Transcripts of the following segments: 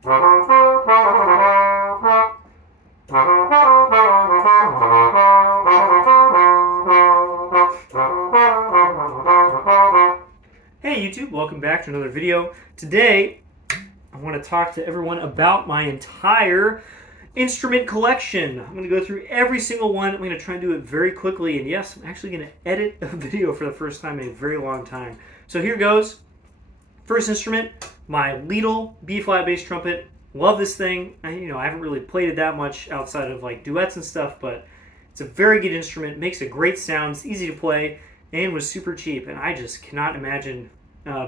Hey YouTube, welcome back to another video. Today, I want to talk to everyone about my entire instrument collection. I'm going to go through every single one. I'm going to try and do it very quickly. And yes, I'm actually going to edit a video for the first time in a very long time. So here goes. First instrument, my Liedl B-flat bass trumpet. Love this thing. I haven't really played it that much outside of like duets and stuff, but it's a very good instrument. Makes a great sound. It's easy to play and was super cheap. And I just cannot imagine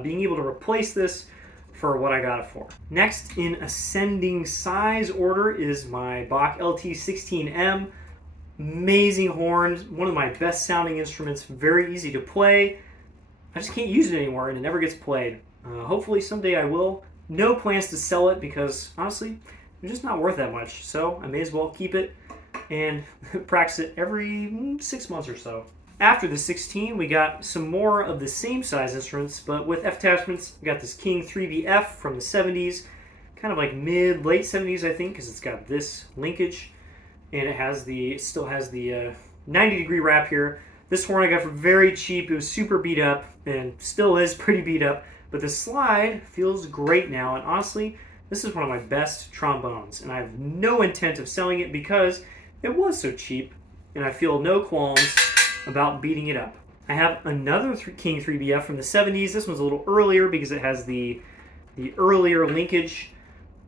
being able to replace this for what I got it for. Next, in ascending size order, is my Bach LT16M. Amazing horns, one of my best sounding instruments, very easy to play. I just can't use it anymore and it never gets played. Hopefully someday I will. No plans to sell it because honestly, it's just not worth that much. So I may as well keep it and practice it every 6 months or so. After the 16, we got some more of the same size instruments, but with F attachments. We got this King 3BF from the 70s, kind of like late 70s, I think, because it's got this linkage, and it still has the 90-degree wrap here. This horn I got for very cheap. It was super beat up, and still is pretty beat up, but the slide feels great now, and honestly, this is one of my best trombones, and I have no intent of selling it because it was so cheap, and I feel no qualms about beating it up. I have another King 3BF from the 70s. This one's a little earlier because it has the earlier linkage.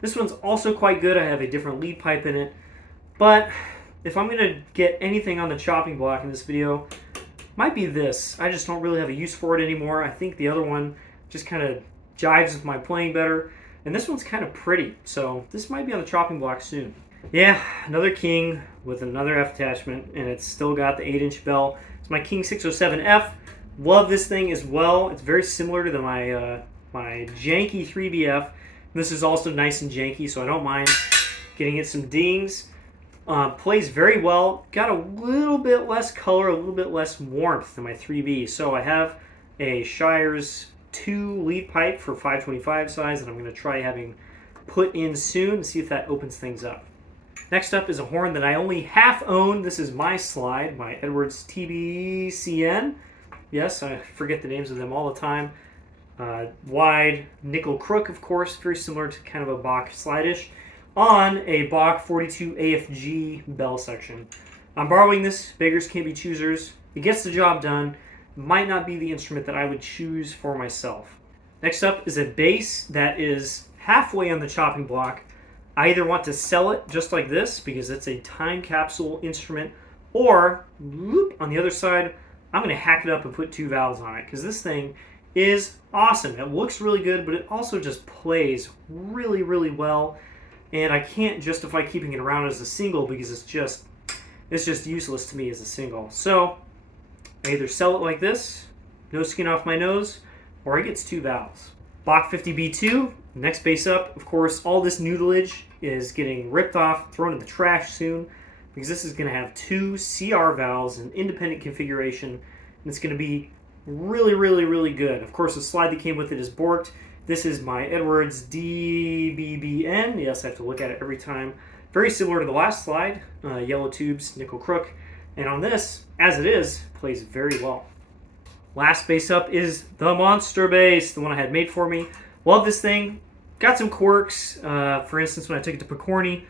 This one's also quite good. I have a different lead pipe in it. But if I'm going to get anything on the chopping block in this video, might be this. I just don't really have a use for it anymore. I think the other one just kind of jives with my playing better. And this one's kind of pretty. So this might be on the chopping block soon. Yeah, another King with another F attachment, and it's still got the 8-inch bell. It's my King 607F. Love this thing as well. It's very similar to my janky 3BF. This is also nice and janky, so I don't mind getting it some dings. Plays very well. Got a little bit less color, a little bit less warmth than my 3B. So I have a Shire's 2 lead pipe for 525 size that I'm going to try having put in soon to see if that opens things up. Next up is a horn that I only half own. This is my slide, my Edwards TBCN. Yes, I forget the names of them all the time. Wide nickel crook, of course, very similar to kind of a Bach slide-ish, on a Bach 42 AFG bell section. I'm borrowing this. Beggars can't be choosers. It gets the job done. Might not be the instrument that I would choose for myself. Next up is a bass that is halfway on the chopping block. I either want to sell it just like this because it's a time capsule instrument, or whoop, on the other side, I'm going to hack it up and put 2 valves on it because this thing is awesome. It looks really good, but it also just plays really, really well, and I can't justify keeping it around as a single because it's just useless to me as a single. So I either sell it like this, no skin off my nose, or it gets 2 valves. Bach 50B2, next bass up. Of course, all this noodleage is getting ripped off, thrown in the trash soon, because this is going to have 2 CR valves in independent configuration, and it's going to be really, really, really good. Of course, the slide that came with it is borked. This is my Edwards DBBN. Yes, I have to look at it every time. Very similar to the last slide, yellow tubes, nickel crook, and on this, as it is, plays very well. Last bass up is the monster bass, the one I had made for me. Love this thing. Got some quirks. For instance, when I took it to Picorni,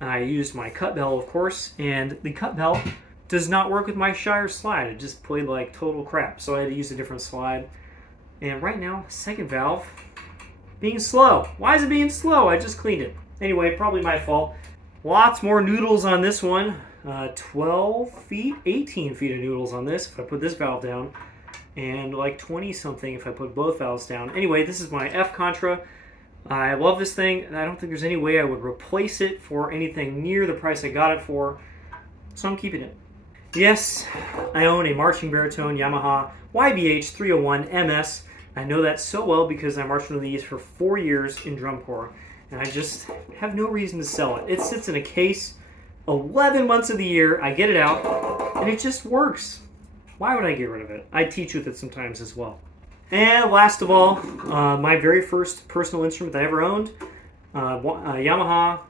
I used my cut bell, of course, and the cut bell does not work with my Shire slide. It just played like total crap, so I had to use a different slide. And right now, second valve being slow. Why is it being slow? I just cleaned it. Anyway, probably my fault. Lots more noodles on this one. 12 feet, 18 feet of noodles on this if I put this valve down, and like 20 something if I put both valves down. Anyway, this is my F Contra. I love this thing, and I don't think there's any way I would replace it for anything near the price I got it for, so I'm keeping it. Yes, I own a marching baritone Yamaha YBH 301 MS. I know that so well because I marched one of these for 4 years in drum corps, and I just have no reason to sell it. It sits in a case 11 months of the year. I get it out, and it just works. Why would I get rid of it? I teach with it sometimes as well. And last of all, my very first personal instrument that I ever owned, Yamaha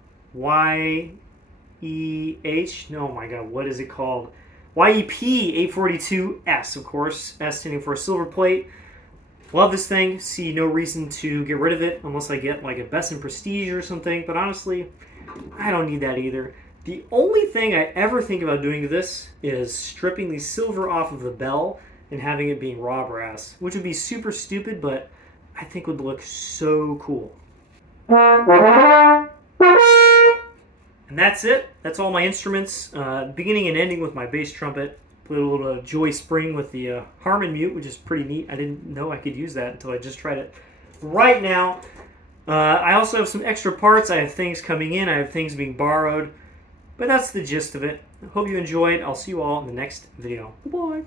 no, my God, what is it called? YEP 842S, of course, S standing for silver plate. Love this thing. See no reason to get rid of it unless I get like a Best in Prestige or something. But honestly, I don't need that either. The only thing I ever think about doing to this is stripping the silver off of the bell and having it being raw brass, which would be super stupid, but I think would look so cool. And that's it. That's all my instruments, beginning and ending with my bass trumpet. Put a little Joy Spring with the Harmon mute, which is pretty neat. I didn't know I could use that until I just tried it right now. I also have some extra parts. I have things coming in. I have things being borrowed. But that's the gist of it. Hope you enjoyed. I'll see you all in the next video. Bye-bye.